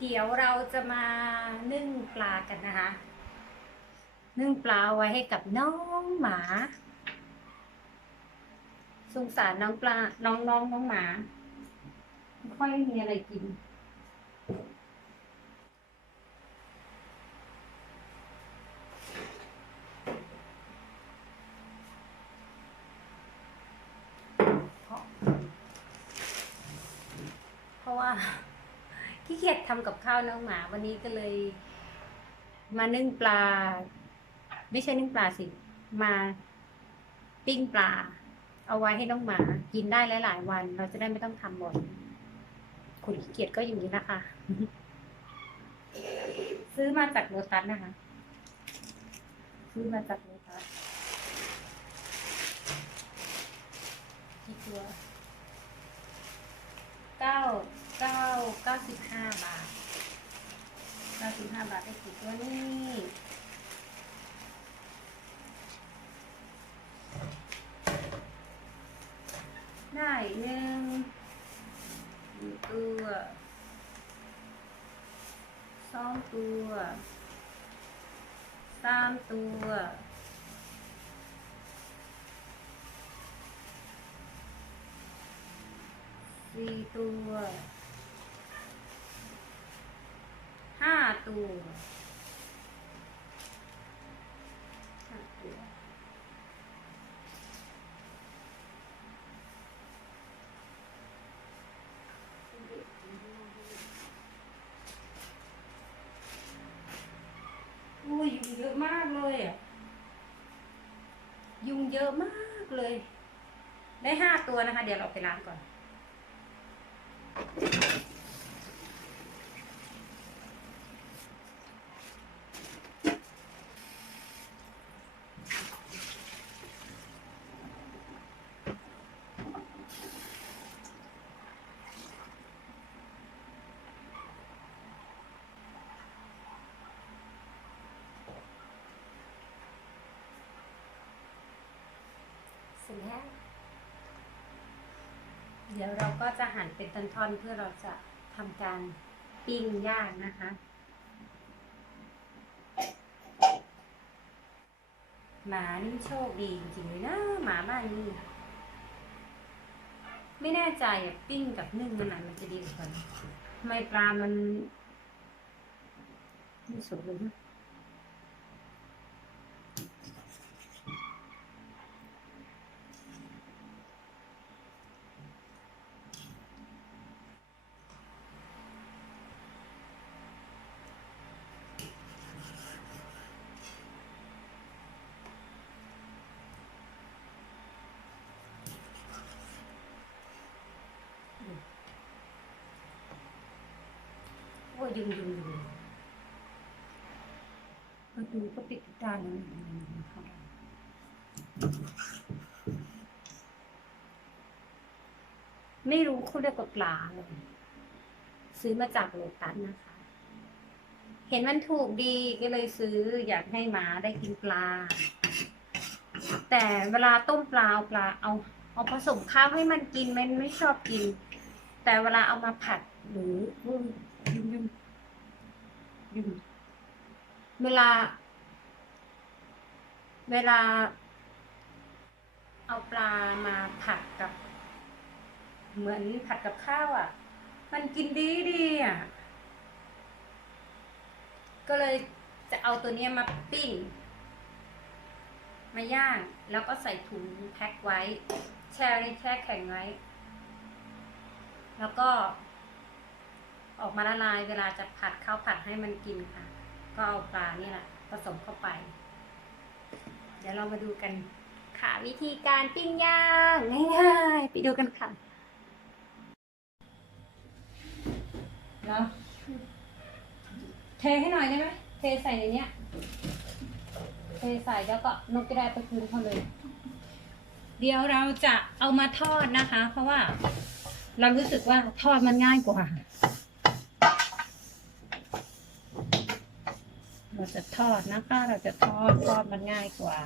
เดี๋ยวเราจะมานึ่งปลากันนะคะ นึ่งปลาไว้ให้กับน้องหมา สงสารน้องปลา น้องน้องน้องหมา ไม่ค่อยมีอะไรกิน เพราะเพราะว่า ขี้เกียจทำกับข้าวน้องหมา วันนี้ก็เลย มานึ่งปลา ไม่ใช่นึ่งปลาสิ มาปิ้งปลา เอาไว้ให้น้องหมา กินได้หลายๆวัน เราจะได้ไม่ต้องทำบ่อยคนขี้เกียจก็อย่างนี้นะคะ ซื้อมาจากโลตัสนะคะ ซื้อมาจากโลตัสกี่ตัวเก้า เก้าเก้าสิบห้าบาทเก้าสิบห้าบาทได้กี่ตัวนี่ได้หนึ่งหนึ่งตัวสองตัวสามตัวสี่ตัว ห้าตัวห้าตัว อุ้ยยุงเยอะมากเลยอะ ยุงเยอะมากเลย ได้ห้าตัวนะคะ เดี๋ยวเราไปล้างก่อน เดี๋ยวเราก็จะหั่นเป็นท่อนๆเพื่อเราจะทำการปิ้งย่างนะคะ หมานี่โชคดีจริงๆเลยนะหมาบ้านนี้ ไม่แน่ใจอะปิ้งกับนึ่งมันไหนมันจะดีกว่าทำไมปลามันไม่สุกเลยนะ โอ้ยยุงยุงยุงประตูก็ปิดทุกด้านเลยเข้าได้ไม่รู้เขาเรียกว่าปลาเลยซื้อมาจากโลตัสนะคะ เห็นมันถูกดีก็เลยซื้ออยากให้หมาได้กินปลา แต่เวลาต้มปลาเอาปลาเอาเอาผสมข้าวให้มันกินมันไม่ชอบกิน แต่เวลาเอามาผัดหรือ ยุ่งยุ่งยุ่งเวลา เวลา เอาปลามาผัดกับ เหมือนผัดกับข้าวอะ มันกินดีดีอะ ก็เลยจะเอาตัวเนี้ยมาปิ้ง มาย่าง แล้วก็ใส่ถุงแพ็คไว้ แช่ในแช่แข็งไว้ แล้วก็ ออกมาละลายเวลาจะผัดข้าวผัดให้มันกินค่ะ ก็เอาปลานี่แหละผสมเข้าไป เดี๋ยวเรามาดูกันค่ะวิธีการปิ้งย่างง่ายๆ ไปดูกันค่ะแล้วเทให้หน่อยได้ไหมเทใส่ในเนี้ยเทใส่แล้วก็นกจะได้ไปคืนเขาเลย เดี๋ยวเราจะเอามาทอดนะคะ เพราะว่าเรารู้สึกว่าทอดมันง่ายกว่า เราจะทอดนะคะ เราจะทอดทอดมันง่ายกว่า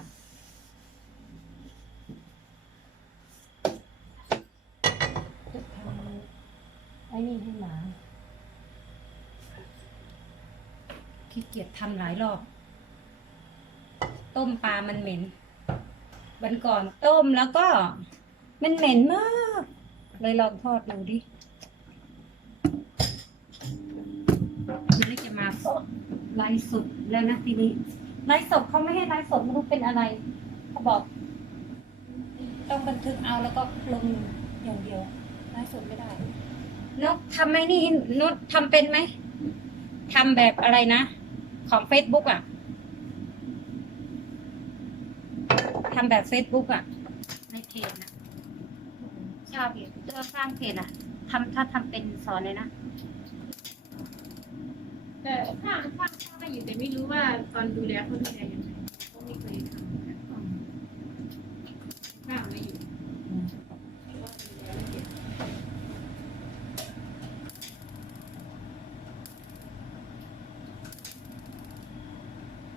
จะทำไอ้นี่ให้หมาขี้เกียจทำหลายรอบ ต้มปลามันเหม็นวันก่อนต้มแล้วก็มันเหม็นมาก เลยลองทอดดูดิทีนี้จะมา ไลฟ์สดแล้วนะทีนี้ไลฟ์สดเขาไม่ให้ไลฟ์สดไม่รู้เป็นอะไรเขาบอก ต้องบันทึกเอาแล้วก็ลงอย่างเดียวไลฟ์สดไม่ได้นกทำไหมนี่นกทำเป็นไหมทำแบบอะไรนะ ของเฟซบุ๊กอะทำแบบเฟซบุ๊กอะ ในเพจนะชอบอยู่เรื่องสร้างเพจอะทำถ้าทำเป็นสอนเลยนะ แต่ข้างข้างข้างได้อยู่แต่ไม่รู้ว่าตอนดูแลเขาดูแลยังไงเขาไม่เคยทำนะข้างไม่อยู่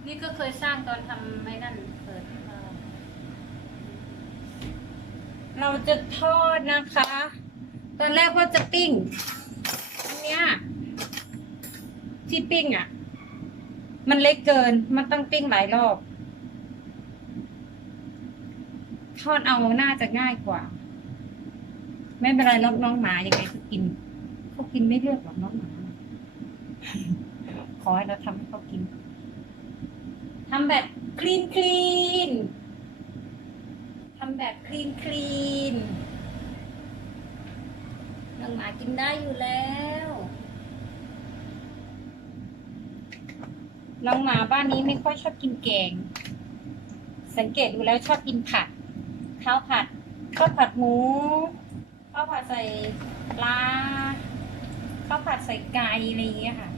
นี่ก็เคยสร้างตอนทำไม่นั่นเปิดมาเราจะทอดนะคะ ตอนแรกว่าจะปิ้ง ที่ปิ้งอะ มันเล็กเกิน มันต้องปิ้งหลายรอบ ทอดเอาน่าจะง่ายกว่า ไม่เป็นไรน้องน้องหมายังไงก็กินเขากินไม่เลือกหรอกน้องหมา ขอให้เราทำให้เขากินทำแบบคลีนคลีนทำแบบคลีนคลีนน้องหมากินได้อยู่แล้ว น้องหมาบ้านนี้ไม่ค่อยชอบกินแกง สังเกตดูแล้วชอบกินผัดข้าวผัดข้าวผัดหมูข้าวผัดใส่ปลาข้าวผัดใส่ไก่อะไรอย่างเงี้ยค่ะ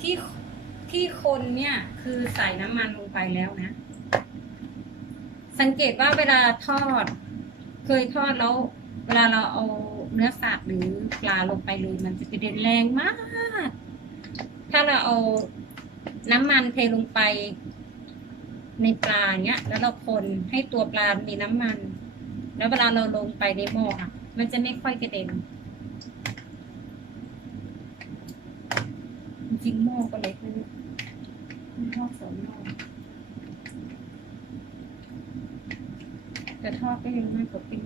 ที่ที่คนเนี่ยคือใส่น้ำมันลงไปแล้วนะ สังเกตว่าเวลาทอด เคยทอดแล้ว เวลาเราเอา เนื้อสัตว์หรือปลาลงไปเลยมันจะกระเด็นแรงมาก ถ้าเราเอาน้ำมันเทลงไปในปลาเนี้ย แล้วเราคนให้ตัวปลา มีน้ำมัน แล้วเวลาเราลงไปในหม้ออะ มันจะไม่ค่อยกระเด็นจริงหม้อก็เล็กนะเนี่ยหม้อสองหม้อแต่ทอดก็ยังง่กว่าปิ้ง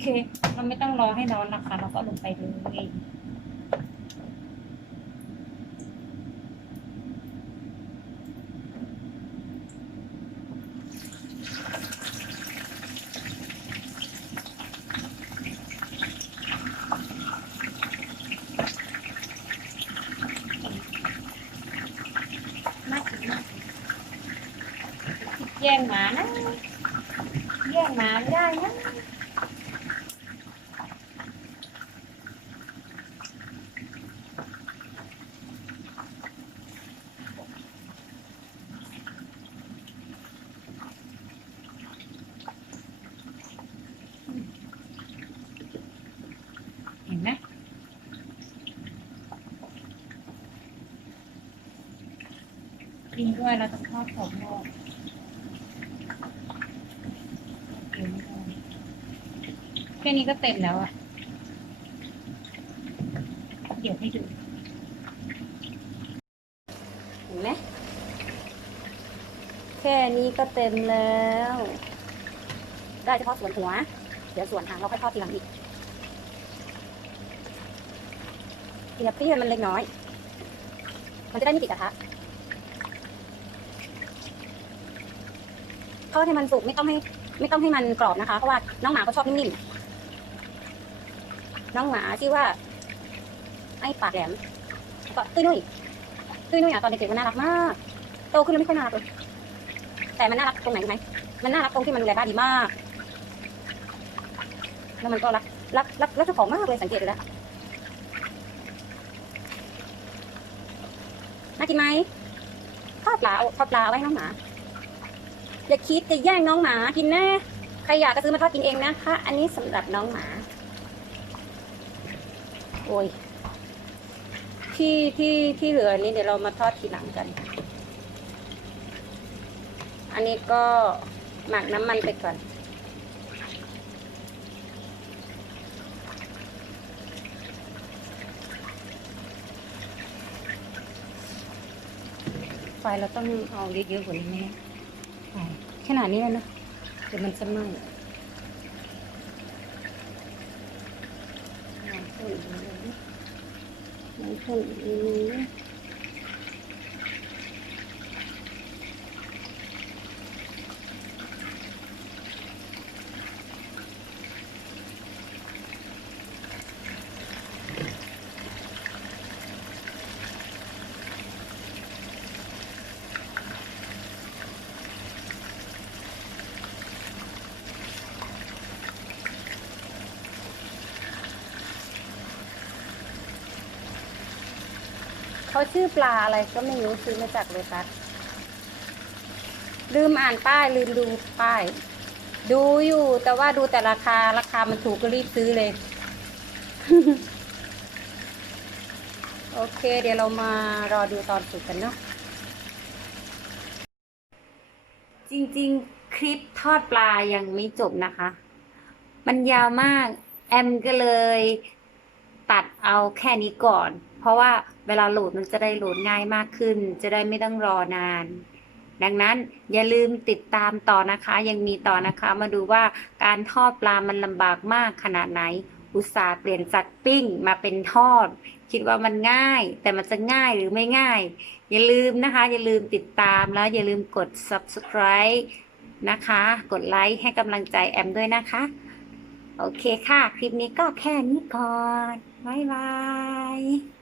เค เราไม่ต้องรอให้ร้อนนะคะ เราก็ลงไปเลยน่ากินมากแย่งหมานะ แย่งหมาไม่ได้นะ กินด้วยเราต้องทอดขอบนอกไม่ได้แค่นี้ก็เต็มแล้วอะ เดี๋ยวให้ดูเห็นไหมแค่นี้ก็เต็มแล้ว ได้เฉพาะส่วนหัว เดี๋ยวส่วนหางเราค่อยทอดทีหลังอีกเทียบที่มันเล็กน้อย มันจะได้ไม่ติดกระทะ ทอดให้มันสุกไม่ต้องให้ ไม่ต้องให้มันกรอบนะคะ เพราะว่าน้องหมาเขาชอบนิ่มๆน้องหมาชื่อว่า ไอ้ปากแหลมก็ตุ้ยนุ้ยตุ้ยนุ้ยอะตอนเด็กๆมันน่ารักมากโตขึ้นแล้วไม่ค่อยน่ารักเลยแต่มันน่ารักตรงไหนรู้ไหมมันน่ารักตรงที่มันดูแลบ้านดีมากแล้วมันก็รักรักรักรักเจ้าของมากเลยสังเกตดูแล้วน่ากินไหมทอดปลาทอดปลาเอาไว้ให้น้องหมา อย่าคิดจะแย่งน้องหมากินแน่ใครอยากก็ซื้อมาทอดกินเองนะคะ อันนี้สำหรับน้องหมา โอ้ยที่ที่ที่เหลือนี้เดี๋ยวเรามาทอดทีหลังกัน อันนี้ก็หมักน้ำมันไปก่อน ไฟเราต้องเอาเยอะๆกว่านี้ ขนาดนี้แล้วเนาะเดี๋ยวมันจะไหม้น้ำข้นอีกนิดนึงน้ำข้นอีกนิดนึง เขาชื่อปลาอะไรก็ไม่รู้ซื้อมาจากโลตัสลืมอ่านป้ายลืมดูป้าย ดูอยู่ แต่ว่าดูแต่ราคาราคามันถูกก็รีบซื้อเลย โอเค เดี๋ยวเรามารอดูตอนสุกกันเนาะจริงๆ คลิปทอดปลายังไม่จบนะคะ มันยาวมาก แอมก็เลย ตัดเอาแค่นี้ก่อน เพราะว่าเวลาโหลดมันจะได้โหลดง่ายมากขึ้น จะได้ไม่ต้องรอนาน ดังนั้นอย่าลืมติดตามต่อนะคะ ยังมีต่อนะคะมาดูว่าการทอดปลามันลำบากมากขนาดไหน อุตสาห์เปลี่ยนจากปิ้งมาเป็นทอด คิดว่ามันง่าย แต่มันจะง่ายหรือไม่ง่าย อย่าลืมนะคะ อย่าลืมติดตามแล้วอย่าลืมกด subscribe นะคะ กดไลค์ให้กำลังใจแอมด้วยนะคะ โอเคค่ะ คลิปนี้ก็แค่นี้ก่อน บ๊ายบาย